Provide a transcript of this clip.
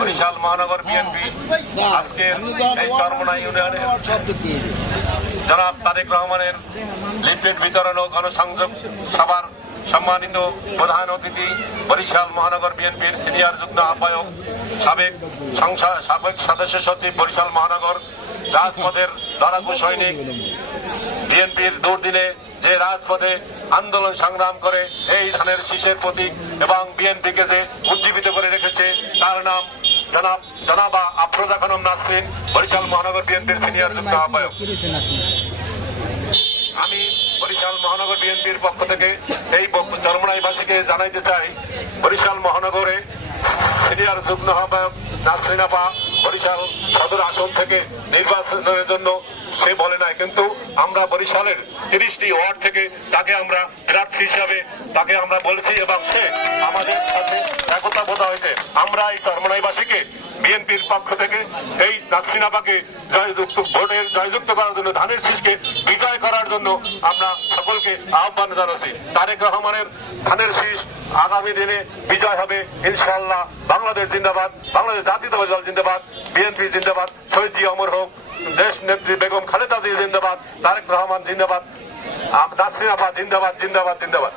বরিশাল মহানগর বিএনপি না, আজকে আপনি যখন এই চরমনা আছেন, ইউনিয়নে ওয়ার্ড সব দিক দিয়ে দিন। জনাব তারেক রহমানের লিফলেট বিতরণ ও গণসংযোগ সভার সম্মানিত প্রধান অতিথি বরিশাল মহানগর বিএনপির সিনিয়র যুগ্ম আহ্বায়ক সাবেক সংসদ সাবেক সদস্য সচিব বরিশাল মহানগর রাজপথের লড়াকু সৈনিক। বিএনপির দুর্দিনে যে রাজপথে আন্দোলন সংগ্রাম করে এই ধানের শীষের প্রতীক এবং বিএনপিকে যে উজ্জীবিত করে তার নাম জনাব আফরোজা খানম নাসরিন, বরিশাল মহানগর বিএনপির সিনিয়র যুগ্ম আহ্বায়ক। আমি বরিশাল মহানগর বিএনপির পক্ষ থেকে এই চরমনাইবাসীকে জানাইতে চাই। বরিশাল মহানগরে সিনিয়র যুগ্ম আহ্বায়ক নাসরিন আপা বরিশাল সদর আসন থেকে নির্বাচনের জন্য সে বলে নাই, কিন্তু আমরা বরিশালের তিরিশটি ওয়ার্ড থেকে তাকে আমরা প্রার্থী হিসাবে তাকে আমরা বলেছি এবং সে আমাদের সাথে বোধ হয়েছে। আমরা এই চরমনাইবাসীকে, বিএনপির পক্ষ থেকে এই নাসরিন আপাকে জয়যুক্ত, ভোটের জয়যুক্ত করার জন্য, ধানের শীষকে বিজয় করার জন্য আমরা সকলকে আহ্বান জানাচ্ছি। তারেক রহমানের ধানের শীষ আগামী দিনে বিজয় হবে, ইনশাআল্লাহ। বাংলাদেশ জিন্দাবাদ, বাংলাদেশ জাতীয়তাবাদী দল জিন্দাবাদ, বিএনপি জিন্দাবাদ, শহীদ অমর হোক, দেশ নেত্রী বেগম খালেদা জিয়া জিন্দাবাদ, তারেক রহমান জিন্দাবাদ, আপা জিন্দাবাদ জিন্দাবাদ জিন্দাবাদ।